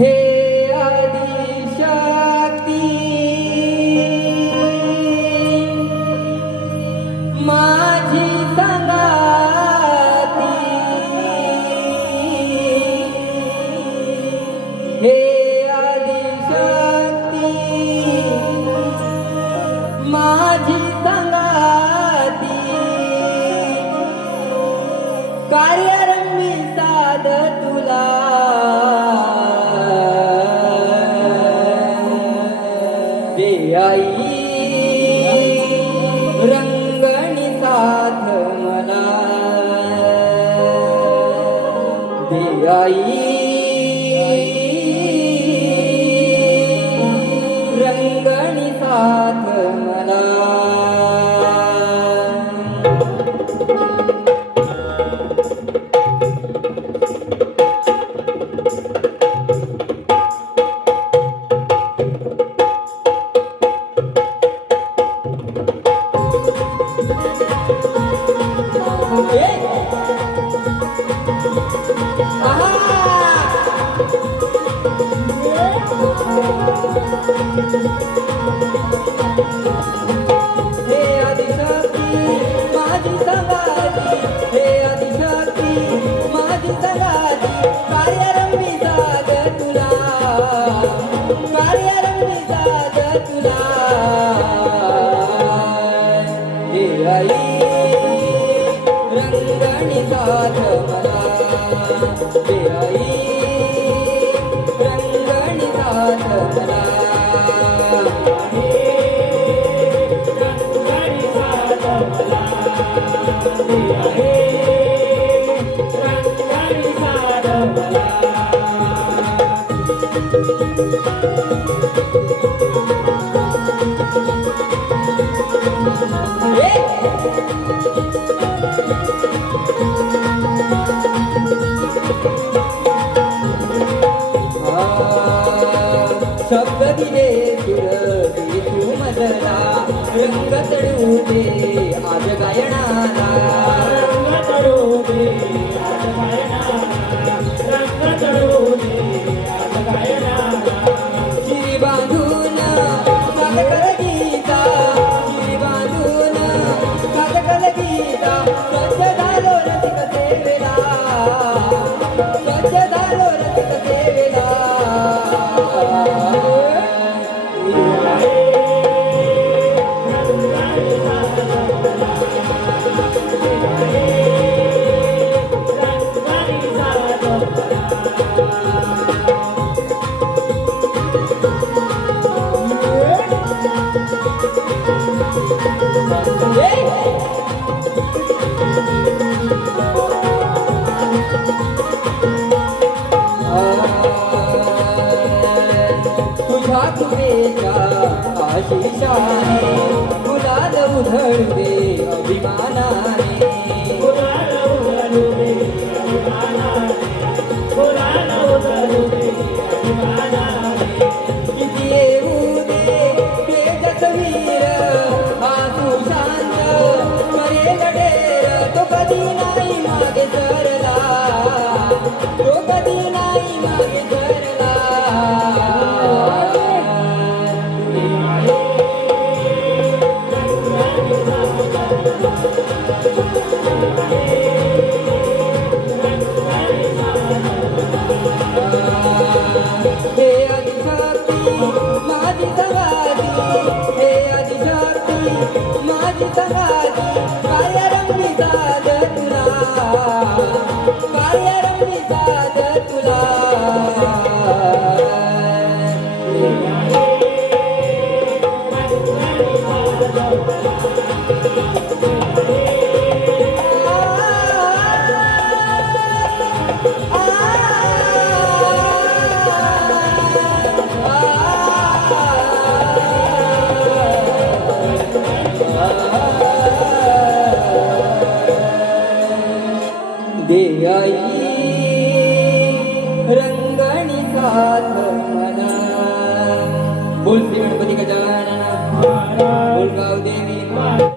हे आदिशक्ती माझी संगाती, हे आदिशक्ती माझी संगाती, कार्यरंगी साध तुला दे आई, रंगणी साथ मला दे आई, रंगणी साथ मला. हे आदिशक्ती माझी संगाती, हे आदिशक्ती माझी संगाती, कार्यरंगी जाग तुला, कार्यरंगी जाग तुला हे आई, रंगणी साथ मला हे आई, रंगणी साथ मला. शब्द दिले सुर दिली तू मजला, रंग चढू दे आज गायनाला, रंग चढू दे